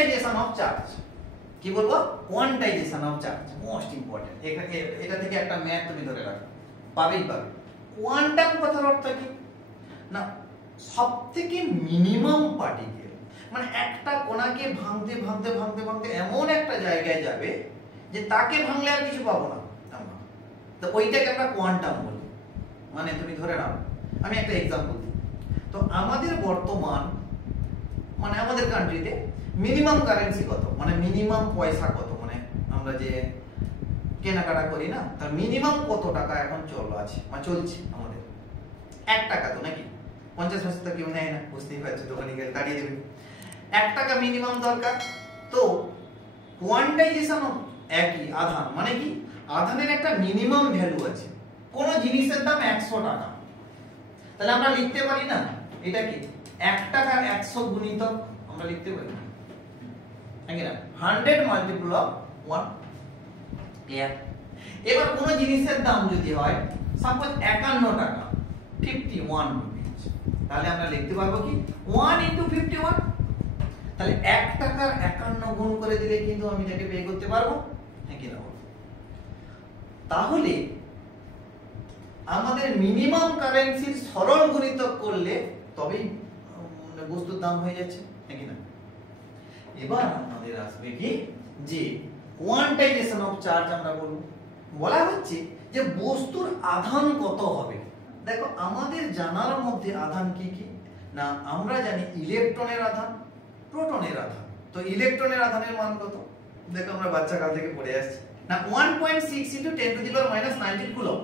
Quantisation of charge. কি বলবো? Quantisation of charge, most important. এটা থেকে একটা ম্যাথ তুমি ধরে রাখো, পাবেই পাবে। কোয়ান্টাম কথার অর্থ কি না, সবথেকে মিনিমাম পার্টিকেল, মানে একটা কণাকে ভাঙতে ভাঙতে ভাঙতে ভাঙতে এমন একটা জায়গায় যাবে যে তাকে ভাঙলে আর কিছু পাবো না আমরা, তো ওইটাকে আমরা কোয়ান্টাম বলি। মানে তুমি ধরে নাও, আমি একটা এক্সাম্পল দিই। তো আমাদের বর্তমান মানে আমাদের কান্ট্রিতে মিনিমাম কারেন্সি কত, মানে মিনিমাম পয়সা কত, মানে আমরা যে কেনাকাটা করি না, তার মিনিমাম কত টাকা এখন আছে মানে চলছে আমাদের? 1 টাকা তো নাকি? 50 পয়সা তো কেউ নেয় না, বুঝতেই পারছো, দোকানে গেলে তাড়িয়ে দেবে। 1 টাকা মিনিমাম দরকার। তো কোয়ান্টাইজেশন একই আধান, মানে কি আধানের একটা মিনিমাম ভ্যালু আছে। কোন জিনিসের দাম 100 টাকা, তাহলে আমরা লিখতে পারি না এটা কি 1 টাকার 100 গুণিতক আমরা লিখতে পারি না, নাকি না? 100 মাল্টিপল অফ 1। ক্লিয়ার? এবার কোন জিনিসের দাম যদি হয় সাপোজ 51 টাকা, 51 রুপিস, তাহলে আমরা লিখতে পারবো কি 1 into 51। তাহলে 1 টাকার 51 গুণ করে দিলে কিন্তু আমি এটাকে বের করতে পারবো, হ্যাঁ কি না? তাহলে আমাদের মিনিমাম কারেন্সির সরল গুণিতক করলে তবেই বস্তুর দাম হয়ে যাচ্ছে, নাকি না? এবার আমাদের আসবে কি যে কোয়ান্টাইজেশন অফ চার্জ আমরা বলবো। বলা হচ্ছে যে বস্তুর আধান কত হবে। দেখো আমাদের জানার মধ্যে আধান কি কি না, আমরা জানি ইলেকট্রনের আধান, প্রোটনের আধান। তো ইলেকট্রনের আধানের মান কত? দেখো আমরা বাচ্চাকাল থেকে পড়ে আসছি না, 1.6 × 10⁻⁹ কুলম্ব।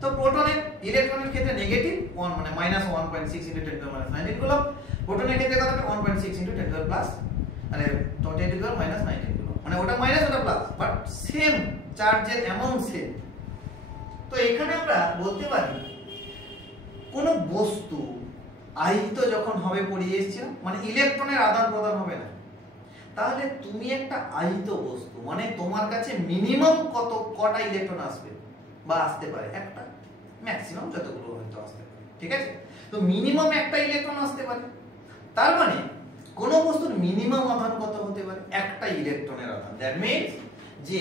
তো প্রোটনের, ইলেকট্রনের ক্ষেত্রে নেগেটিভ 1 মানে -1.6 × 10⁻⁹ কুলম্ব, প্রোটনের ক্ষেত্রে কত হবে 1.6 × 10⁻+, মানে 10⁻⁻⁹ কুলম্ব, মানে ওটা মাইনাস ওটা প্লাস, বাট সেম চার্জের অ্যামাউন্ট সেম। তো এখানে আমরা বলতে পারি কোন বস্তু আহিত যখন হবে, পড়িয়ে এসেছিল মানে ইলেকট্রনের আদান প্রদান হবে না, তাহলে তুমি একটা আহিত বস্তু মানে তোমার কাছে মিনিমাম কটা ইলেকট্রন আসবে বা আসতে পারে? একটা, ম্যাক্সিমাম যতগুলো হয়তো আসতে পারে, ঠিক আছে? তো মিনিমাম একটা ইলেকট্রন আসতে পারে, তার মানে কোন বস্তুর মিনিমাম আধান কত হতে পারে? একটা ইলেকট্রনের আধান। দ্যাট মিন্স যে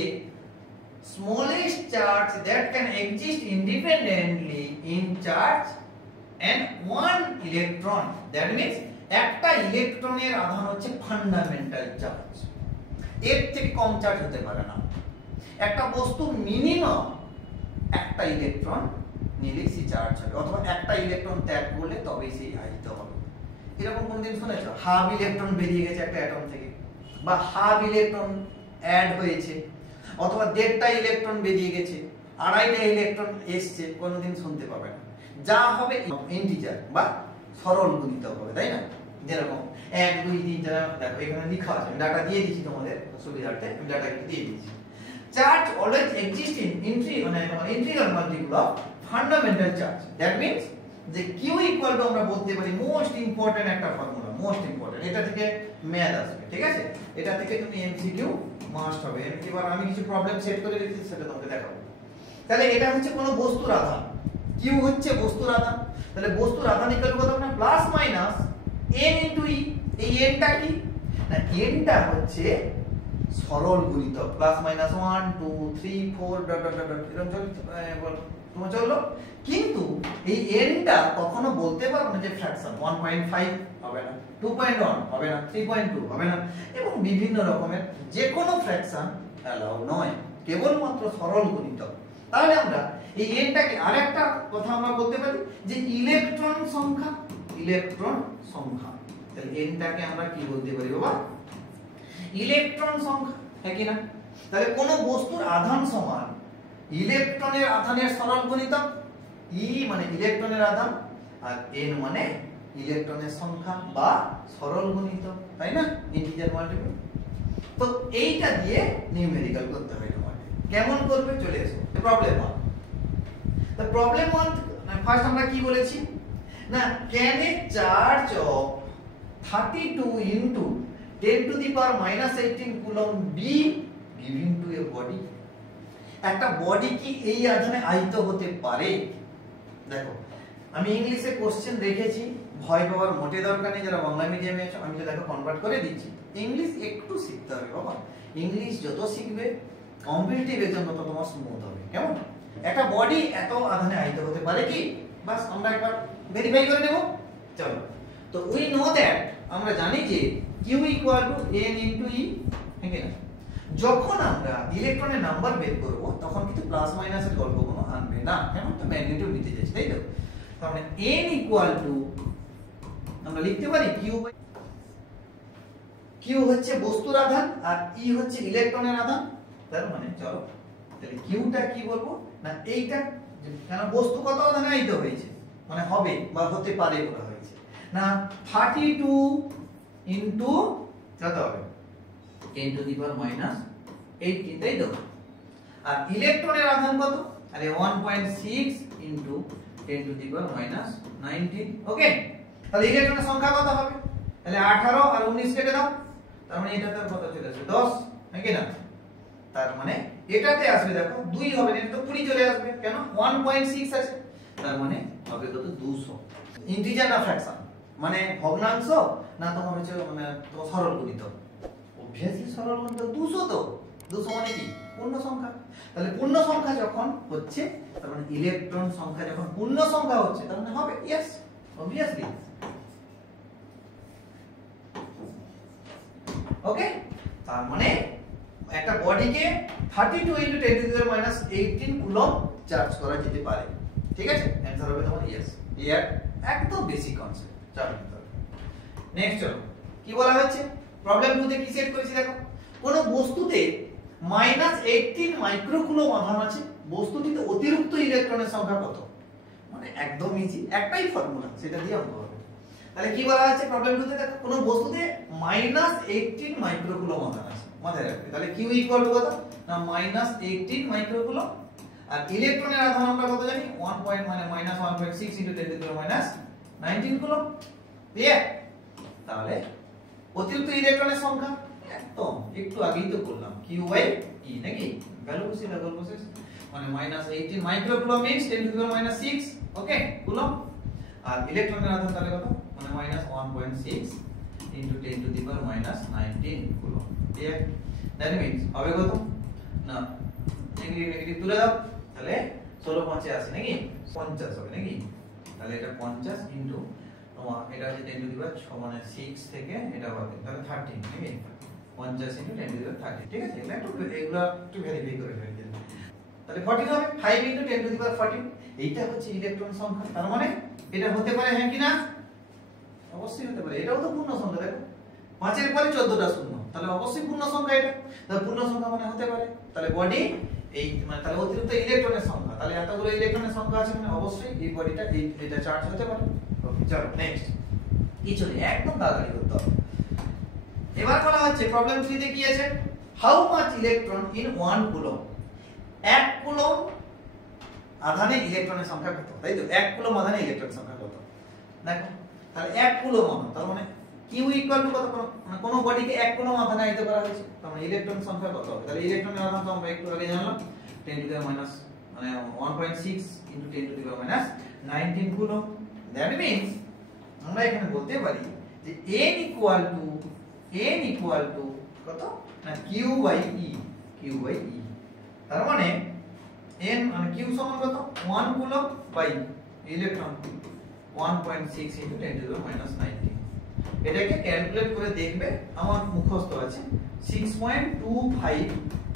smallest charge that can exist independently in charge and one electron, that means একটা ইলেকট্রনের আধান হচ্ছে ফান্ডামেন্টাল চার্জ, এর থেকে কম চার্জ হতে পারে না। একটা বস্তু মিনিমাম একটা ইলেকট্রন নিলে সেই চার্জ হবে, অথবা একটা ইলেকট্রন ত্যাগ করলে তবেই সেই আহিত হবে। এরকম কোনদিন শুনেছো হাফ ইলেকট্রন বেরিয়ে গেছে একটা অ্যাটম থেকে, বা হাফ ইলেকট্রন অ্যাড হয়েছে, অথবা 1.5টা ইলেকট্রন বেরিয়ে গেছে, 2.5টা ইলেকট্রন এসছে? কোনোদিন শুনতে পাবে না। যা হবে ইন্টিজার বা সরল গুণিতক হবে, তাই না? যেরকম 1 2 3 4, দেখো এখানে লেখা আছে, আমি ডাটা দিয়ে দিয়েছি তোমাদের সুবিধার্থে, আমি ডাটা একটু দিয়ে দিয়েছি। Charge always exist in integral multiple of fundamental charge. That means যে Q ইকুয়াল টু আমরা বলতে পারি মোস্ট ইম্পর্টেন্ট একটা ফর্মুলা, মোস্ট ইম্পর্টেন্ট। এটা থেকে ম্যাথ আসবে, ঠিক আছে? এটা থেকে তুমি এমসিকিউ মাস্ট হবে। এবার আমি কিছু প্রবলেম সেট করে রেখেছি, সেটা তোমাকে দেখাবো। তাহলে এটা হচ্ছে কোন বস্তুর আধান, Q হচ্ছে বস্তুর আধান। তাহলে বস্তুর আধান ইকুয়াল কত না প্লাস মাইনাস n * e। এই n টা কি না, n টা হচ্ছে সরল গুণিতক, plus minus 1 2 3 4 dot dot dot এরকম চললো। কিন্তু এই n টা কখনো বলতে পারবো না যে ফ্র্যাকশন 1.5 হবে না, 2.1 হবে না, 3.2 হবে না, এবং বিভিন্ন রকমের যে কোনো ফ্র্যাকশন অ্যালাউ নয়, কেবলমাত্র সরল গুণিতক। তাহলে আমরা এই n টাকে আরেকটা কথা আমরা বলতে পারি যে ইলেকট্রন সংখ্যা, ইলেকট্রন সংখ্যা। তাহলে n টাকে আমরা কি বলতে পারি বাবা? ইলেকট্রন সংখ্যা, হ্যাঁ কি না? তাহলে কোন বস্তুর আধান সমান ইলেকট্রনের আধানের সরল গুণিতক, E মানে ইলেকট্রনের আধান, আর n মানে ইলেকট্রনের সংখ্যা বা সরল গুণিতক, তাই না? Integer multiple. তো এইটা দিয়ে নিউমেরিক্যাল করতে হয় তোমাকে। কেমন করবে? চলে এসো প্রবলেম 1। তো প্রবলেম 1 ফার্স্ট আমরা কি বলেছি না, can a charge of 32 into 10⁻⁻18 coulomb be giving to a body? একটা বডি কি এই আধানে আহিত হতে পারে? দেখো আমি ইংলিশে কোশ্চেন রেখেছি, ভয় পাওয়ার মোটে দরকার নেই যারা বাংলা মিডিয়ামে আছো, আমি তো দেখো কনভার্ট করে দিচ্ছি। ইংলিশ একটু শিখতে হবে বাবা, ইংলিশ যত শিখবে কম্পিটিটিভ এক্সাম তত তোমার স্মুথ হবে। কেমন? একটা বডি এত আধানে আহিত হতে পারে কি? বাস আমরা একবার ভেরিফাই করে নেব। চলো, তো উই নো দ্যাট, আমরা জানি যে q equal to n into e, ঠিক না? যখন আমরা ইলেকট্রনের নাম্বার বের করব তখন কিন্তু প্লাস মাইনাসের গল্প কোনো আনবে না, কেমন? তো ম্যাগনিটিউড নিতে যাচ্ছি, তাই তো? তার মানে n ইকুয়াল টু আমরা লিখতে পারি q হচ্ছে বস্তুর আধান আর e হচ্ছে ইলেকট্রনের আধান। তার মানে চলো তাহলে qটা কি বলবো না, এইটা কেন বস্তু কত আধানে আহিত হয়েছে মানে হবে বা হতে পারে বলা হয়েছে না, 32 ইনটু কত হবে 10 টু দি পাওয়ার মাইনাস 18, তাই তো? আর ইলেকট্রনের আধান কত? আরে 1.6 into 10 to the power minus 19। ওকে, তাহলে ইলেকট্রনের সংখ্যা কত হবে? তাহলে 18 আর 19 কেটে দাও, তার মানে এটা তার কত চলে আসবে 10, নাকি না? তার মানে এটাতে আসবে দেখো 2 হবে, এটা তো 20 চলে আসবে, কেন 1.6 আছে, তার মানে হবে কত 200। ইন্টিজার না ফ্র্যাকশন, মানে ভগ্নাংশ না তোমার হচ্ছে মানে তোমার সরল গুণিতক? অবভিয়াসলি সরল গুণিতক 200। তো 200 মানে কি? পূর্ণ সংখ্যা। তাহলে পূর্ণ সংখ্যা যখন হচ্ছে তার মানে ইলেকট্রন সংখ্যা যখন পূর্ণ সংখ্যা হচ্ছে তার মানে হবে ইয়েস, অবভিয়াসলি। ওকে, তার মানে একটা বডিকে 32 * 10 to the power minus 18 coulomb charge করা যেতে পারে। ঠিক আছে, অ্যানসার হবে তোমার ইয়েস। ইয়ার একদম বেসিক কনসেপ্ট। চলো নেক্সট, চলো কি বলা হয়েছে প্রবলেম 2 তে কি সেট করেছি দেখো, কোন বস্তুতে -18 মাইক্রোকুলম্ব আধান আছে, বস্তুটিতে অতিরিক্ত ইলেকট্রনের সংখ্যা কত? মানে একদম ইজি, একটাই ফর্মুলা, সেটা দিয়ে অঙ্ক হবে। তাহলে কি বলা আছে প্রবলেম 2 তে দেখো, কোন বস্তুতে -18 মাইক্রোকুলম্ব আধান আছে, মাথায় রাখবে। তাহলে q ইকুয়াল টু কত না -18 মাইক্রোকুলম্ব, আর ইলেকট্রনের আধান আমরা কত জানি 1 মানে -1.6 * 10 to the power minus 19 coulomb. Clear? তাহলে অতিরিক্ত ইলেকট্রনের সংখ্যা একদম একটু আগেই তো করলাম q/e, নাকি? ভ্যালু বসিয়ে দাও, গল্প শেষ। মানে -18 microcoulomb means 10 to the power minus 6, okay, coulomb. আর ইলেকট্রনের আধান তাহলে কত মানে -1.6 * 10 to the power minus 19 coulomb. Clear? That means হবে কত না নেগেটিভ তুলে দাও, তাহলে 16 5 80, নাকি 50 হবে, নাকি? তাহলে এটা 50 ইনটু তোমার এটা হচ্ছে 10 টু দি পাওয়ার 6 মানে 6 থেকে এটা হবে তাহলে 13, নাকি? 50 ইনটু 10 টু দি পাওয়ার 13, ঠিক আছে? এগুলা একটু ভেরিফাই করে ফেলতে। তাহলে 14 হবে 5 ইনটু 10 টু দি পাওয়ার 14, এইটা হচ্ছে ইলেকট্রন সংখ্যা। তার মানে এটা হতে পারে, হ্যাঁ কি না? অবশ্যই হতে পারে, এটাও তো পূর্ণ সংখ্যা। দেখো 5 এর পরে 14টা শূন্য, তাহলে অবশ্যই পূর্ণ সংখ্যা এটা। তাহলে পূর্ণ সংখ্যা মানে হতে পারে, তাহলে বডি এই মানে তাহলে অতিরিক্ত ইলেকট্রনের সংখ্যা, তাহলে এতগুলো ইলেকট্রনের সংখ্যা আছে মানে অবশ্যই এই বডিটা এটা চার্জ হতে পারে। ওকে, চলো নেক্সট। কিছু নেই, একদম তাড়াতাড়ি করতে হবে। এবার বলা হচ্ছে প্রবলেম 3 তে কি আছে, how much electron in 1 coulomb, 1 coulomb আধানে ইলেকট্রনের সংখ্যা কত? তাই তো 1 কুলম্ব আধানে ইলেকট্রনের সংখ্যা কত? দেখো তাহলে 1 কুলম্ব আধান, তার মানে q ইকুয়াল টু কত? মানে কোন বডিকে 1 কুলম্ব আধানে আহিত করা হয়েছে, তার মানে ইলেকট্রন সংখ্যা কত হবে? তাহলে ইলেকট্রনের আধান তো আমরা একটু আগে জানলাম 10 টু দি পাওয়ার মাইনাস মানে 1.6 into 10 to the power minus 19 coulomb. That means আমরা এখানে বলতে পারি যে n ইকুয়াল টু কত না q/e, q/e। তার মানে n মানে q সমান কত 1 coulomb by electron 1.6 into 10 to the power minus 19। এটাকে ক্যালকুলেট করে দেখবে, আমার মুখস্থ আছে 6.25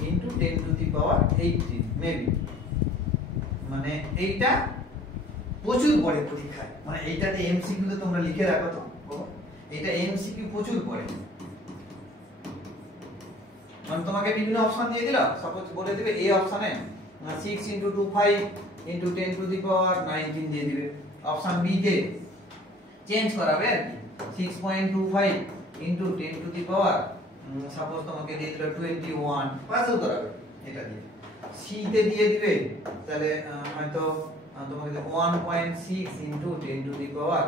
into 10 to the power 18 maybe. মানে এইটা প্রচুর পড়ে পরীক্ষায়, মানে এইটাতে এমসিকিউ তে তোমরা লিখে রাখো তো, এটা এমসিকিউ প্রচুর পড়ে। মানে তোমাকে বিভিন্ন অপশন দিয়ে দিল, সাপোজ বলে দিবে এই অপশনে 6 ইনটু 25 ইনটু 10 টু দি পাওয়ার 19 দিয়ে দিবে, অপশন বি তে চেঞ্জ করাবে আর কি 6.25 into 10 to the power suppose তোমাকে দিয়ে দিল 21, পাজল করাবে এটা দিয়ে। সি তে দিয়ে দিবে তাহলে হয়তো তোমাকে 1.6 into 10 to the power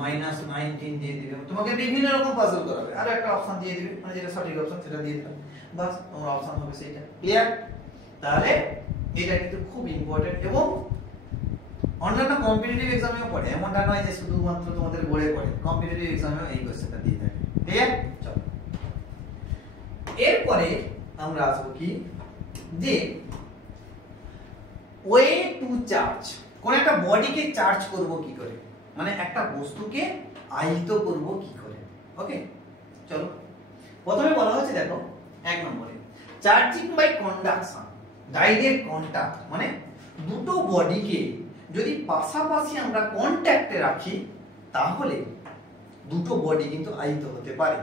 minus 19 দিয়ে দিবে, তোমাকে বিভিন্ন রকম পাজল করাবে। আর একটা অপশন দিয়ে দিবে, মানে যেটা সঠিক অপশন সেটা দিয়ে দিবে, বাস তোমার অপশন হবে সেটা। ক্লিয়ার? তাহলে এটা কিন্তু খুব ইম্পর্টেন্ট এবং অন্যান্য কম্পিটিটিভ এক্সামেও পড়ে, এমনটা নয় যে শুধুমাত্র তোমাদের বোর্ডে পড়ে, কম্পিটিটিভ এক্সামেও এই কোশ্চেনটা দিয়ে থাকে। ঠিক আছে, চলো এরপরে আমরা আসবো কি যে ওয়ে টু চার্জ। কোন একটা বডিকে চার্জ করব কি করে, মানে একটা বস্তুকে আহিত করব কি করে। ওকে, চলো প্রথমে বলা হচ্ছে, দেখো 1 নম্বরে charging by conduction, direct contact, মানে দুটো বডিকে যদি পাশাপাশি আমরা কন্ট্যাক্টে রাখি তাহলে দুটো বডি কিন্তু আহিত হতে পারে।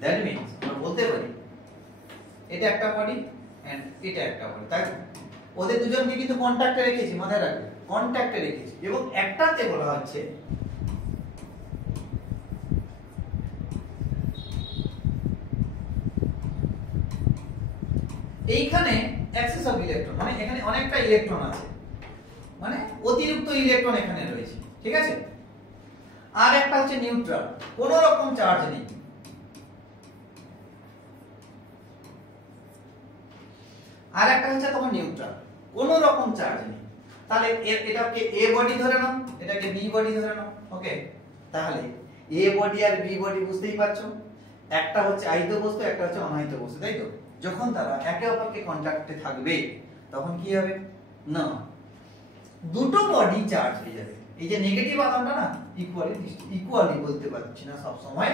দ্যাট মিন্স আমরা বলতে পারি এটা একটা বডি এন্ড এটা একটা বডি, তাই না? ওদের দুজনকে কিন্তু কন্ট্যাক্টে রেখেছি, মাথায় রাখবে কন্ট্যাক্টে রেখেছি, এবং একটাতে বলা হচ্ছে এইখানে অ্যাক্সেস অফ ইলেকট্রন, মানে এখানে অনেকটা ইলেকট্রন আছে, মানে অতিরিক্ত ইলেকট্রন এখানে রয়েছে, ঠিক আছে? আর একটা হচ্ছে নিউট্রাল, কোনো রকম চার্জ নেই। আর একটা হচ্ছে তোমার নিউট্রাল, কোনো রকম চার্জ নেই। তাহলে এটাকে এ বডি ধরে নাও, এটাকে বি বডি ধরে নাও। ওকে, তাহলে এ বডি আর বি বডি বুঝতেই পারছো, একটা হচ্ছে আহিত বস্তু, একটা হচ্ছে অনাহিত বস্তু, তাই তো? যখন তারা একে অপরকে কন্ট্যাক্টে থাকবে তখন কি হবে না, দুটো বডি চার্জ হয়ে যাবে। এই যে নেগেটিভ আধানটা না ইকুয়ালি বলতে পারছি না সব সময়,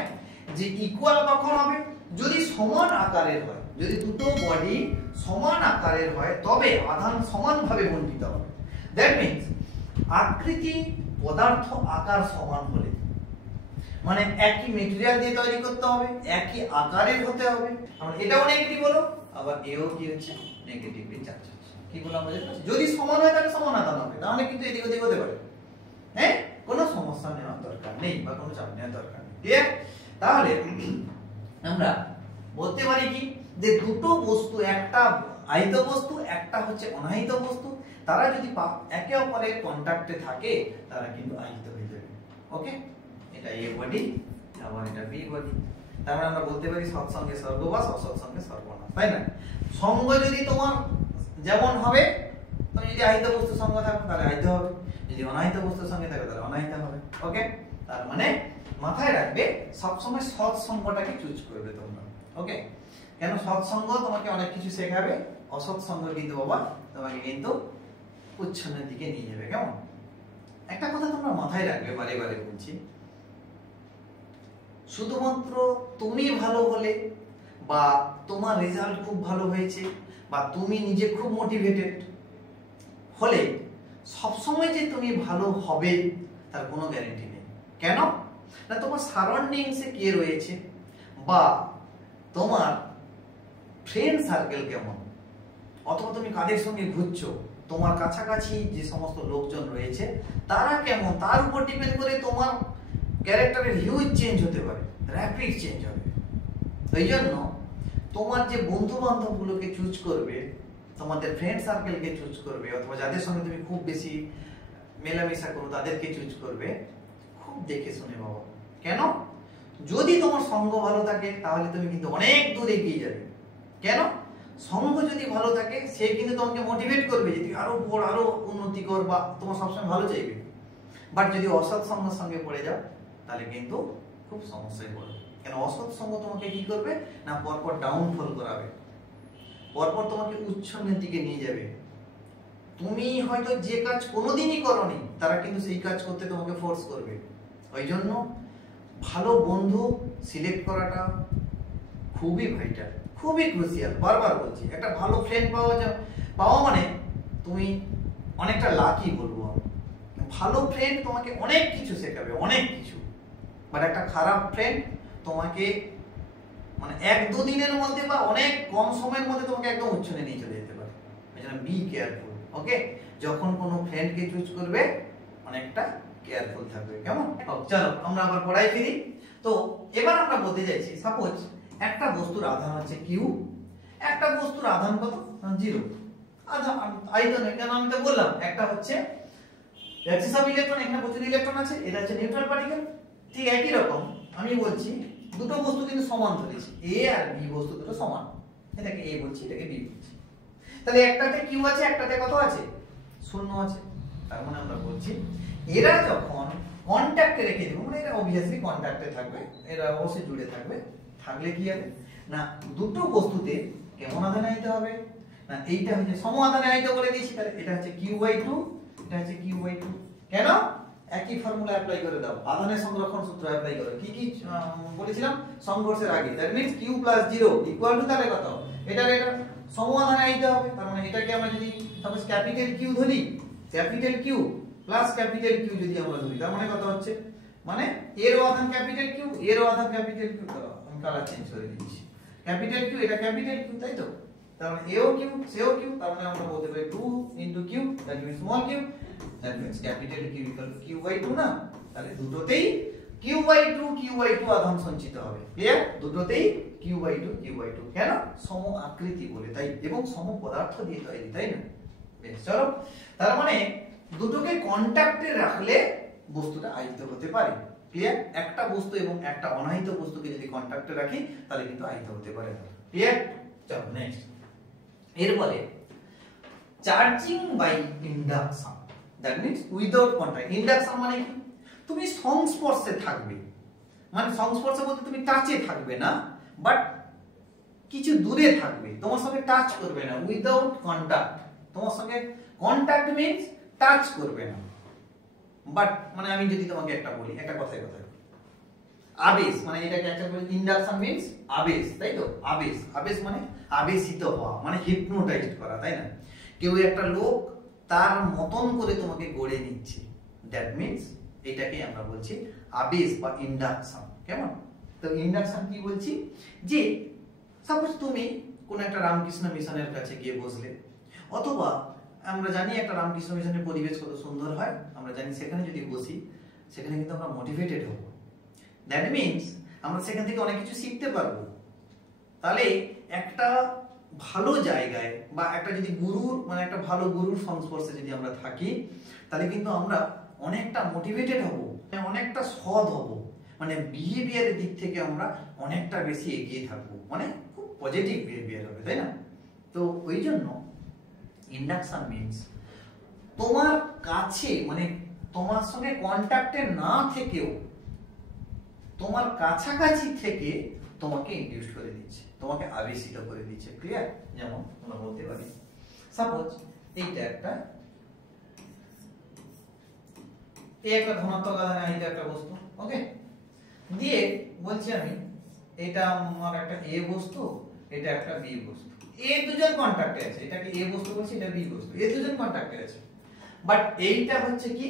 যে ইকুয়াল কখন হবে, যদি সমান আকারের হয়, যদি দুটো বডি সমান আকারের হয় তবে আধান সমানভাবে বণ্টিত হবে। দ্যাট মিন্স আকৃতি পদার্থ আকার সমান হলে, মানে একই মেটেরিয়াল দিয়ে তৈরি করতে হবে, একই আকারের হতে হবে। আমরা এটাও নেগেটিভ হলো, আবার এও কি হচ্ছে নেগেটিভলি চার্জ হচ্ছে। কি বললাম বুঝতে পারছো? যদি সমান হয় তাহলে সমান আধান হবে, তাহলে কিন্তু এদিক ওদিক হতে পারে। হ্যাঁ, কোনো সমস্যা নেওয়ার দরকার নেই বা কোনো চাপ নেওয়ার দরকার নেই। ঠিক আছে, তাহলে আমরা বলতে পারি কি যে দুটো বস্তু, একটা আহিত বস্তু একটা হচ্ছে অনাহিত বস্তু, তারা যদি একে অপরের কন্ট্যাক্টে থাকে তারা কিন্তু আহিত হয়ে যাবে। ওকে, এটা এ বডি আবার এটা বি বডি। তার মানে আমরা বলতে পারি সৎসঙ্গে স্বর্গবাস, অসৎসঙ্গে সর্বনাশ, তাই না? সঙ্গ যদি তোমার যেমন হবে, তুমি যদি আহিত বস্তুর সঙ্গ থাকো তাহলে আহিত হবে, যদি অনাহিত বস্তুর সঙ্গে থাকো তাহলে অনাহিত হবে। ওকে, তার মানে মাথায় রাখবে সবসময় সৎসঙ্গটাকে চুজ করবে তোমরা। ওকে, কেন সৎসঙ্গ তোমাকে অনেক কিছু শেখাবে, অসৎসঙ্গ কিন্তু বাবা তোমাকে কিন্তু উচ্ছন্নের দিকে নিয়ে যাবে। কেমন? একটা কথা তোমরা মাথায় রাখবে, বারে বারে বলছি, শুধুমাত্র তুমি ভালো হলে বা তোমার রেজাল্ট খুব ভালো হয়েছে বা তুমি নিজে খুব মোটিভেটেড হলে সবসময় যে তুমি ভালো হবে তার কোনো গ্যারান্টি নেই। কেন না, তোমার সারাউন্ডিংসে কে রয়েছে বা তোমার ফ্রেন্ড সার্কেল কেমন, অথবা তুমি কাদের সঙ্গে ঘুরছো, তোমার কাছাকাছি যে সমস্ত লোকজন রয়েছে তারা কেমন, তার উপর ডিপেন্ড করে তোমার ক্যারেক্টারের হিউজ চেঞ্জ হতে পারে, র্যাপিড চেঞ্জ হবে। এই জন্য তোমার যে বন্ধু বান্ধবগুলোকে চুজ করবে, তোমাদের ফ্রেন্ড সার্কেলকে চুজ করবে, অথবা যাদের সঙ্গে তুমি খুব বেশি মেলামেশা করো তাদেরকে চুজ করবে, খুব দেখে শুনে বাবা। কেন? যদি তোমার সঙ্গ ভালো থাকে তাহলে তুমি কিন্তু অনেক দূর এগিয়ে যাবে। কেন? সঙ্গ যদি ভালো থাকে সে কিন্তু তোমাকে মোটিভেট করবে যে তুই আরো পড়, আরো উন্নতি কর, বা তোমার সবসময় ভালো চাইবে। বাট যদি অসৎ সঙ্গের সঙ্গে পড়ে যাও তাহলে কিন্তু খুব সমস্যায় পড়বে। কেন? অসৎ সঙ্গ তোমাকে কি করবে না, পরপর ডাউনফল করাবে, পরপর তোমাকে উচ্ছন্নের দিকে নিয়ে যাবে। তুমি হয়তো যে কাজ কোনোদিনই করনি তারা কিন্তু সেই কাজ করতে তোমাকে ফোর্স করবে। ওই জন্য ভালো বন্ধু সিলেক্ট করাটা খুবই ভাইটাল, খুবই ক্রুশিয়াল। বারবার বলছি, একটা ভালো ফ্রেন্ড পাওয়া মানে তুমি অনেকটা লাকি বলবো। ভালো ফ্রেন্ড তোমাকে অনেক কিছু শেখাবে, অনেক কিছু। বাট একটা খারাপ ফ্রেন্ড তোমাকে মানে 1-2 দিনের মধ্যে বা অনেক কম সময়ের মধ্যে তোমাকে একদম উচ্ছনে নিয়ে চলে যেতে পারে। এই জন্য বি কেয়ারফুল। ওকে, যখন কোনো ফ্রেন্ডকে চুজ করবে অনেকটা কেয়ারফুল থাকবে। কেমন? চলো আমরা আবার পড়াই ফিরি। তো এবার আমরা বলতে চাইছি, সাপোজ একটা বস্তুর আধান হচ্ছে কিউ, একটা বস্তুর আধান কত, 0। আধান আয়তন, কেন আমি তো বললাম একটা হচ্ছে অ্যাক্সিস অফ ইলেকট্রন, এখানে প্রচুর ইলেকট্রন আছে, এটা হচ্ছে নিউট্রাল পার্টিকেল। ঠিক একই রকম আমি বলছি দুটো বস্তু কিন্তু সমান ধরেছি, এ আর বি বস্তু দুটো সমান, এটাকে এ বলছি, এটাকে বি বলছি। তাহলে একটাতে কিউ আছে, একটাতে কত আছে, 0 আছে। তার মানে আমরা বলছি এরা যখন কন্টাক্টে রেখে দেবো, মানে এরা অবভিয়াসলি কন্টাক্টে থাকবে, এরা অবশ্যই জুড়ে থাকবে, থাকলে কি হবে না দুটো বস্তুতে কেমন আধান আইতে হবে না, এইটা হচ্ছে সম আধানে আইতে বলে দিয়েছি, তাহলে এটা হচ্ছে q/2, এটা হচ্ছে q/2। কেন? একই ফর্মুলা অ্যাপ্লাই করে দাও, আধানের সংরক্ষণ সূত্র অ্যাপ্লাই করো। কি কি বলেছিলাম সংঘর্ষের আগে? দ্যাট মিন্স q + 0 = তাহলে কত, এটা সম আধানে আইতে হবে। তার মানে এটাকে আমরা যদি সাপোজ ক্যাপিটাল Q ধরি, capital Q plus capital Q যদি আমরা ধরি, তার মানে কত হচ্ছে, মানে এরও আধান ক্যাপিটাল Q, এরও আধান ক্যাপিটাল Q। আমি কালার চেঞ্জ করে দিচ্ছি, ক্যাপিটাল Q এটা ক্যাপিটাল Q, তাই তো? তার মানে এও Q সেও Q, তার মানে আমরা বলতে পারি 2 * Q, that means small q, that means capital Q = q/2 না, তাহলে দুটোতেই q/2 আধান সঞ্চিত হবে। ক্লিয়ার? দুটোতেই q/2 কেন? সম আকৃতি বলে তাই, এবং সম পদার্থ দিয়ে তৈরি, তাই না? বেশ, চলো, তার মানে দুটোকে কন্টাক্টে রাখলে বস্তুটা আহিত হতে পারে। ক্লিয়ার? একটা বস্তু এবং একটা অনাহিত বস্তুকে যদি কন্টাক্টে রাখি তাহলে কিন্তু আহিত হতে পারে না। ক্লিয়ার? চলো নেক্সট। এরপরে charging by induction, that means without contact. Induction মানে কি? তুমি সংস্পর্শে থাকবে, মানে সংস্পর্শে বলতে তুমি টাচে থাকবে না, বাট কিছু দূরে থাকবে, তোমার সঙ্গে টাচ করবে না। উইদাউট কন্টাক্ট, তোমার সঙ্গে কন্টাক্ট মিন্স টাচ করবে না, বাট মানে আমি যদি তোমাকে একটা বলি, একটা কথায় আবেশ, মানে এটাকে একটা বলি ইন্ডাকশন মিন্স আবেশ, তাই তো? আবেশ, আবেশ মানে আবেশিত হওয়া, মানে হিপনোটাইজড করা, তাই না? কেউ একটা লোক তার মতন করে তোমাকে গড়ে নিচ্ছে, দ্যাট মিন্স এটাকে আমরা বলছি আবেশ বা ইন্ডাকশন। কেমন? তো ইন্ডাকশন কি বলছি, যে সাপোজ তুমি কোন একটা রামকৃষ্ণ মিশনের কাছে গিয়ে বসলে, অথবা আমরা জানি একটা রামকৃষ্ণ মিশনের পরিবেশ কত সুন্দর হয়, আমরা জানি সেখানে যদি বসি সেখানে কিন্তু আমরা মোটিভেটেড হব, দ্যাট মিন্স আমরা সেখান থেকে অনেক কিছু শিখতে পারবো। তাহলে একটা ভালো জায়গায় বা একটা যদি গুরুর, মানে একটা ভালো গুরুর সংস্পর্শে যদি আমরা থাকি, তাহলে কিন্তু আমরা অনেকটা মোটিভেটেড হব, অনেকটা সৎ হব, মানে বিহেভিয়ারের দিক থেকে আমরা অনেকটা বেশি এগিয়ে থাকবো, মানে খুব পজিটিভ বিহেভিয়ার হবে, তাই না? তো ওই জন্য ইন্ডাকশন মিন্স তোমার কাছে, মানে তোমার সঙ্গে কন্টাক্টে না থেকেও তোমার কাছাকাছি থেকে তোমাকে ইনডিউস করে দিচ্ছে, তোমাকে আবেশিত করে দিচ্ছে। ক্লিয়ার? যেমন আমরা বলতে পারি সাপোজ এইটা একটা ধনাত্মক আধানে আহিত একটা বস্তু, ওকে, দিয়ে বলছি আমি এটা আমার একটা এ বস্তু, এটা একটা বি বস্তু, এ দুজন কন্টাক্টে আছে, এটাকে এ বস্তু বলছি, এটা বি বস্তু, এ দুজন কন্টাক্টে আছে, বাট এইটা হচ্ছে কি,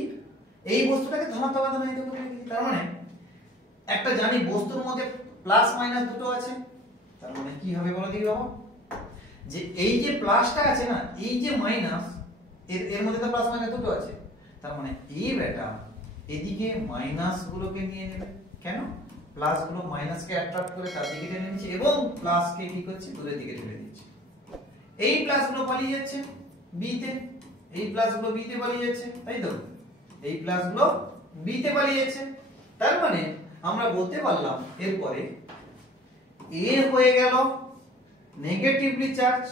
এই বস্তুটাকে ধনাত্মক আধানে আহিত করে দিয়েছি। তার মানে একটা জানি বস্তুর মধ্যে প্লাস মাইনাস দুটো আছে, তার মানে কি হবে বলো দেখি বাবা, যে এই যে প্লাসটা আছে না, এই যে মাইনাস, এর মধ্যে তো প্লাস মাইনাস দুটো আছে, তার মানে এই বেটা এদিকে মাইনাস গুলোকে নিয়ে নেবে। কেন? প্লাস গুলো মাইনাস কে অ্যাট্রাক্ট করে তার দিকে টেনে নিচ্ছে, এবং প্লাস কে কি করছে, দূরের দিকে ঠেলে দিচ্ছে। এই প্লাস গুলো পালিয়ে যাচ্ছে বি তে, এই প্লাস গুলো বি তে পালিয়ে যাচ্ছে, তাই তো? এই প্লাস গুলো বি তে পালিয়ে যাচ্ছে, তার মানে আমরা বলতে পারলাম এরপরে এ হয়ে গেল নেগেটিভলি চার্জ,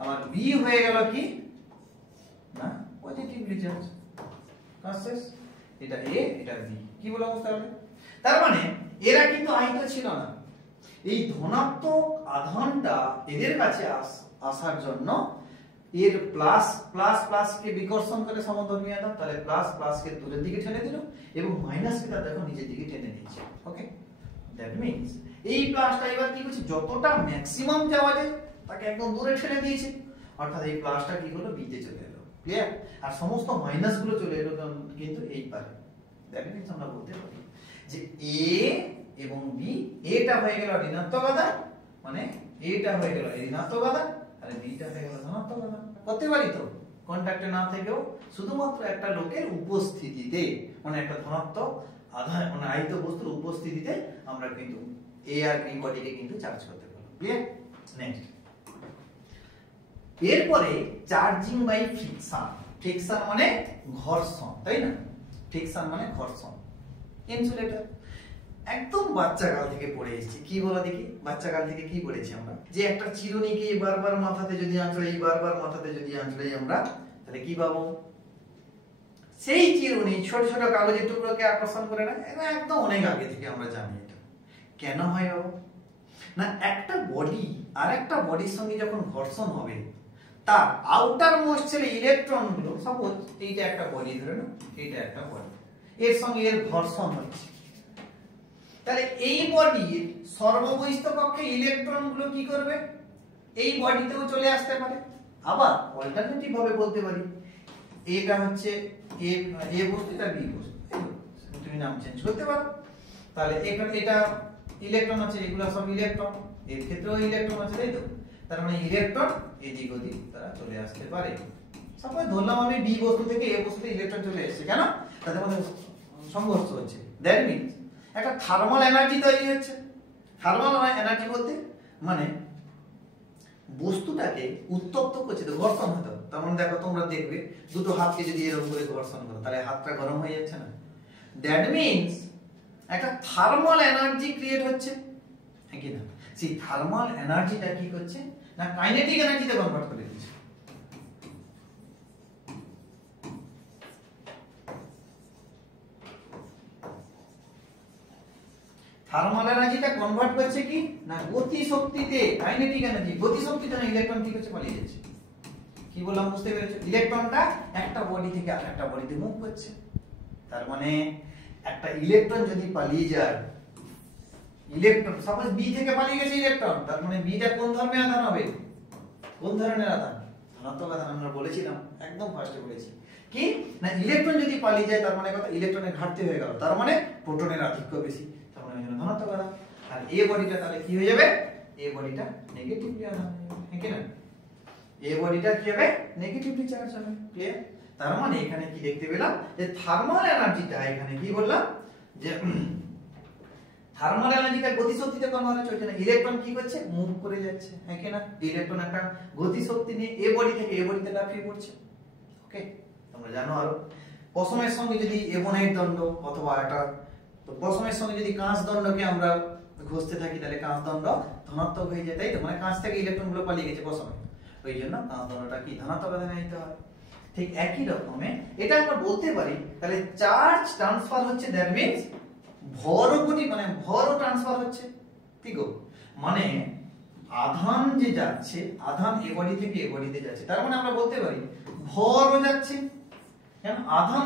আর বি হয়ে গেল কি না পজিটিভলি চার্জ। কাছেস এটা এ, এটা বি, কি বলা বুঝতে পারলে? তার মানে এরা কিন্তু আহিত ছিল না, এই ধনাত্মক আধানটা এদের কাছে আসার জন্য এর প্লাস প্লাস প্লাস কে বিকর্ষণ করে সমধর্মী আধান, তাহলে প্লাস প্লাস কে দূরের দিকে ঠেলে দিল, এবং মাইনাস কে তার দেখো নিচের দিকে টেনে নিয়েছে। ওকে, দ্যাট মিন্স এই প্লাসটা এবার কি করছে, যতটা ম্যাক্সিমাম যাওয়া যায় তাকে একদম দূরে ঠেলে দিয়েছে, অর্থাৎ এই প্লাসটা কি হলো, বি তে চলে এলো। ক্লিয়ার? আর সমস্ত মাইনাস গুলো চলে এলো কিন্তু এই পারে। দ্যাট মিন্স আমরা বলতে পারি যে এ এবং বি, এটা হয়ে গেল ঋণাত্মক আধান, মানে এটা হয়ে গেল ঋণাত্মক আধান, আর বিটা হয়ে গেল ধনাত্মক আধান। করতে পারি তো কন্টাক্টে না থেকেও, শুধুমাত্র একটা লোকের উপস্থিতিতে, মানে একটা ধনাত্মক আধান মানে আহিত বস্তুর উপস্থিতিতে আমরা কিন্তু এ আর বি বডিকে কিন্তু চার্জ করতে পারবো। ক্লিয়ার? নেক্সট, এরপরে চার্জিং বাই ফ্রিকশন। ফ্রিকশন মানে ঘর্ষণ, তাই না? ফ্রিকশন মানে ঘর্ষণ। ইনসুলেটর একদম বাচ্চাকাল থেকে পড়ে এসেছি, কি বলা দেখি, বাচ্চাকাল থেকে কি পড়েছি আমরা, যে একটা চিরুনিকে বারবার মাথাতে যদি আঁচড়াই, বারবার মাথাতে যদি আঁচড়াই আমরা, তাহলে কি পাবো? সেই চিরুনি ছোট ছোট কাগজের টুকরোকে আকর্ষণ করে না, একদম অনেক আগে থেকে আমরা জানি এটা। কেন হয় বাবু? না একটা বডি আর একটা বডির সঙ্গে যখন ঘর্ষণ হবে, তার আউটার মোস্ট ছেলে ইলেকট্রন গুলো, সাপোজ এইটা একটা বডি ধরে নাও, এইটা একটা বডি, এর সঙ্গে এর ঘর্ষণ হচ্ছে, তাহলে এই বডির সর্ববহিস্থ কক্ষে ইলেকট্রন গুলো কি করবে? এই বডিতেও চলে আসতে পারে। আবার অল্টারনেটিভ ভাবে বলতে পারি, এটা হচ্ছে এ বস্তু, এটা বি বস্তু, তুমি নাম চেঞ্জ করতে পারো। তাহলে এখানে এটা ইলেকট্রন আছে, এগুলো সব ইলেকট্রন, এর ক্ষেত্রেও ইলেকট্রন আছে, তাই তো? তার মানে ইলেকট্রন এদিক ওদিক তারা চলে আসতে পারে। সাপোজ ধরলাম আমি বি বস্তু থেকে এ বস্তুতে ইলেকট্রন চলে এসেছে, কেন? তাদের মধ্যে সংঘর্ষ হচ্ছে। দ্যাট মিন্স একটা থার্মাল এনার্জি তৈরি হচ্ছে। থার্মাল এনার্জি বলতে মানে বস্তুটাকে উত্তপ্ত করছে, তো ঘর্ষণ হতো। তার মানে দেখো, তোমরা দেখবে দুটো হাতকে যদি এরকম করে ঘর্ষণ করো, তাহলে হাতটা গরম হয়ে যাচ্ছে না? দ্যাট মিন্স একটা থার্মাল এনার্জি ক্রিয়েট হচ্ছে, হ্যাঁ কি না? সেই থার্মাল এনার্জিটা কি করছে না কাইনেটিক এনার্জিতে কনভার্ট করে দিচ্ছে। থার্মাল এনার্জিটা কনভার্ট করছে কি না গতি শক্তিতে, কাইনেটিক এনার্জি। গতি শক্তিতে না ইলেকট্রন কি করছে? পালিয়ে যাচ্ছে। কি বললাম বুঝতে পেরেছো? ইলেকট্রনটা একটা বডি থেকে আরেকটা বডিতে মুভ করছে। তার মানে একটা ইলেকট্রন যদি পালিয়ে যায়, ইলেকট্রন সাপোজ বি থেকে পালিয়ে গেছে ইলেকট্রন, তার মানে বিটা কোন ধর্মের আধান হবে? কোন ধরনের আধান? ধনাত্মক আধান। আমরা বলেছিলাম, একদম ফার্স্টে বলেছি কি না ইলেকট্রন যদি পালিয়ে যায়, তার মানে কথা ইলেকট্রনের ঘাটতি হয়ে গেল, তার মানে প্রোটনের আধিক্য বেশি, তার মানে ধনাত্মক আধান। আর এ বডিটা তাহলে কি হয়ে যাবে? এ বডিটা নেগেটিভলি আধান হয়ে যাবে, হ্যাঁ কি না? এ বডিটা কি হবে? নেগেটিভলি চার্জ হবে। ক্লিয়ার? তার মানে এখানে কি দেখতে পেলাম যে থার্মাল এনার্জিটা, এখানে কি বললাম যে থার্মাল এনার্জিটা গতি শক্তিতে কনভার্ট হচ্ছে না, ইলেকট্রন কি করছে? মুভ করে যাচ্ছে, হ্যাঁ কি না? ইলেকট্রন একটা গতি শক্তি নিয়ে এ বডি থেকে এ বডিতে লাফিয়ে পড়ছে। ওকে, তোমরা জানো আরো পশমের সঙ্গে যদি এবনের দণ্ড অথবা একটা, তো পশমের সঙ্গে যদি কাঁচ দণ্ডকে আমরা ঘষতে থাকি, তাহলে কাঁচ দণ্ড ধনাত্মক হয়ে যায়, তাই তো? মানে কাঁচ থেকে ইলেকট্রন গুলো পালিয়ে গেছে পশমে, ওই জন্য কাঁচ দণ্ডটা কি ধনাত্মক আধানে নিতে হয়। ঠিক একই রকমে এটা আমরা বলতে পারি, তাহলে চার্জ ট্রান্সফার হচ্ছে, দ্যাট মিন্স ভরও গতি, মানে ভরও ট্রান্সফার হচ্ছে। ঠিক গো? মানে আধান যে যাচ্ছে, আধান এ বডি থেকে এ বডিতে যাচ্ছে, তার মানে আমরা বলতে পারি ভরও যাচ্ছে। কেন? আধান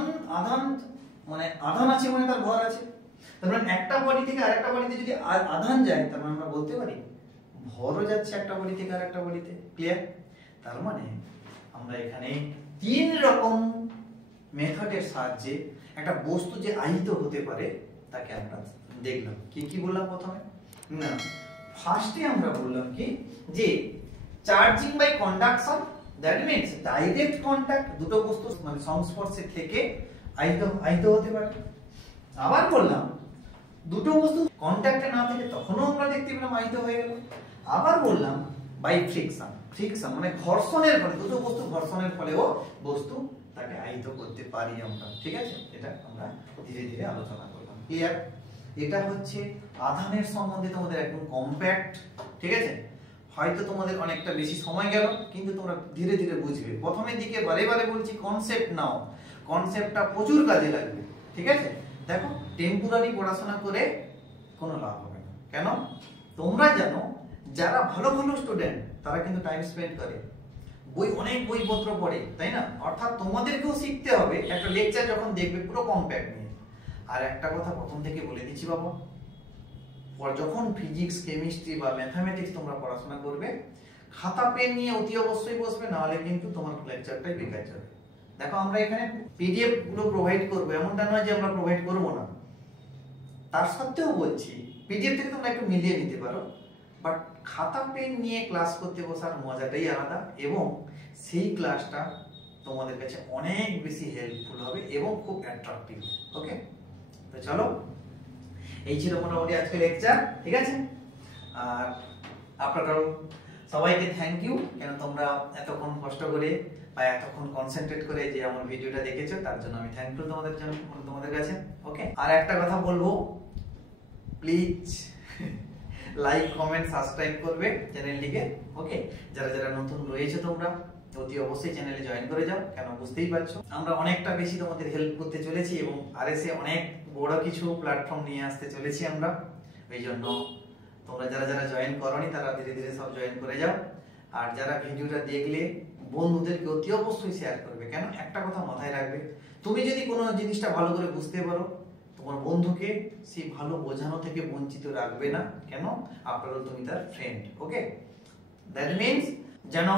মানে আধান আছে মানে তার ভর আছে। তার মানে একটা বডি থেকে আরেকটা বডিতে যদি আধান যায়, তার মানে আমরা বলতে পারি ভরও যাচ্ছে একটা বডি থেকে আরেকটা বডিতে। ক্লিয়ার? তার মানে আমরা এখানে তিন রকম মেথডের সাহায্যে একটা বস্তু যে আহিত হতে পারে তাকে আমরা দেখলাম। কি কি বললাম প্রথমে? না, ফার্স্টে আমরা বললাম কি যে charging by conduction, that means direct contact, দুটো বস্তু মানে সংস্পর্শে থেকে আহিত হতে পারে। আবার বললাম দুটো বস্তু কন্টাক্টে না থেকে তখনও আমরা দেখতে পেলাম আহিত হয়ে গেল। আবার বললাম বাই ফ্রিকশন, ফ্রিকশন মানে ঘর্ষণের ফলে, দুটো বস্তু ঘর্ষণের ফলেও বস্তু তাকে আহিত করতে পারি আমরা। ঠিক আছে? এটা আমরা ধীরে ধীরে আলোচনা করলাম। ক্লিয়ার? এটা হচ্ছে আধানের সম্বন্ধে তোমাদের একদম কম্প্যাক্ট। ঠিক আছে? হয়তো তোমাদের অনেকটা বেশি সময় গেল, কিন্তু তোমরা ধীরে ধীরে বুঝবে। প্রথমের দিকে বারে বারে বলছি কনসেপ্ট নাও, কনসেপ্টটা প্রচুর কাজে লাগবে। ঠিক আছে? দেখো, টেম্পোরারি পড়াশোনা করে কোনো লাভ হবে না। কেন? তোমরা জানো যারা ভালো ভালো স্টুডেন্ট তারা কিন্তু টাইম স্পেন্ড করে, অনেক বইপত্র পড়ে, তাই না? অর্থাৎ তোমাদেরকেও শিখতে হবে। একটা লেকচার যখন দেখবে পুরো কম্প্যাক্ট নিয়ে। আর একটা কথা প্রথম থেকে বলে দিচ্ছি বাবা, যখন ফিজিক্স, কেমিস্ট্রি বা ম্যাথমেটিক্স তোমরা পড়াশোনা করবে, খাতা পেন নিয়ে অতি অবশ্যই বসবে, না হলে কিন্তু তোমার লেকচারটাই বেকার যাবে। দেখো, আমরা এখানে পিডিএফ গুলো প্রোভাইড করবো, এমনটা নয় যে আমরা প্রোভাইড করবো না। তার সত্ত্বেও বলছি পিডিএফ থেকে তোমরা একটু মিলিয়ে নিতে পারো, বাট খাতা পেন নিয়ে ক্লাস করতে বসার মজাটাই আলাদা, এবং সেই ক্লাসটা তোমাদের কাছে অনেক বেশি হেল্পফুল হবে এবং খুব অ্যাট্রাকটিভ। ওকে, তো চলো, এই ছিল মোটামুটি আজকে লেকচার। ঠিক আছে? আর আপনারাও সবাইকে থ্যাংক ইউ, কেন তোমরা এতক্ষণ কষ্ট করে বা এতক্ষণ কনসেন্ট্রেট করে যে আমার ভিডিওটা দেখেছো, তার জন্য আমি থ্যাঙ্কফুল তোমাদের জন্য, তোমাদের কাছে। ওকে, আর একটা কথা বলবো, প্লিজ লাইক, কমেন্ট, সাবস্ক্রাইব করবে চ্যানেলটিকে। ওকে, যারা যারা নতুন রয়েছে তোমরা অতি অবশ্যই চ্যানেলে জয়েন করে যাও, কেন বুঝতেই পারছো আমরা অনেকটা বেশি তোমাদের হেল্প করতে চলেছি এবং আরএসএ অনেক বড় কিছু প্ল্যাটফর্ম নিয়ে আসতে চলেছি আমরা। ওই জন্য তোমরা যারা যারা জয়েন করোনি তারা ধীরে ধীরে সব জয়েন করে যাও। আর যারা ভিডিওটা দেখলে বন্ধুদেরকে অতি অবশ্যই শেয়ার করবে, কেন একটা কথা মাথায় রাখবে, তুমি যদি কোনো জিনিসটা ভালো করে বুঝতে পারো তোমার বন্ধুকে সেই ভালো বোঝানো থেকে বঞ্চিত রাখবে না, কেন আফটার অল তুমি তার ফ্রেন্ড। ওকে, দ্যাট মিনস যেন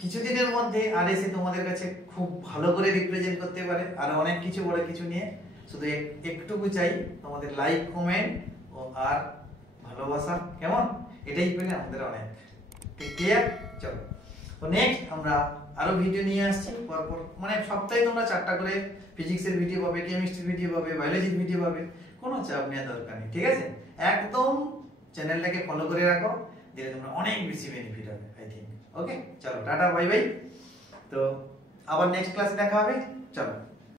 কিছুদিনের মধ্যে আরএসএ তোমাদের কাছে খুব ভালো করে রিপ্রেজেন্ট করতে পারে আর অনেক কিছু বড় কিছু নিয়ে। শুধু একটুকু চাই তোমাদের লাইক, কমেন্ট ও আর ভালোবাসা, কেমন? এটাই পেলে আমাদের অনেক। ক্লিয়ার? চলো, তো নেক্সট আমরা আরো ভিডিও নিয়ে আসছি পরপর, মানে সপ্তাহে তোমরা 4টা করে ফিজিক্সের ভিডিও পাবে, কেমিস্ট্রির ভিডিও পাবে, বায়োলজির ভিডিও পাবে, কোনো চাপ নেওয়ার দরকার নেই, ঠিক আছে? একদম চ্যানেলটাকে ফলো করে রাখো, দিলে তোমরা অনেক বেশি বেনিফিট হবে আই থিঙ্ক। ওকে, চলো টাটা, বাই বাই। তো আবার নেক্সট ক্লাসে দেখা হবে, চলো।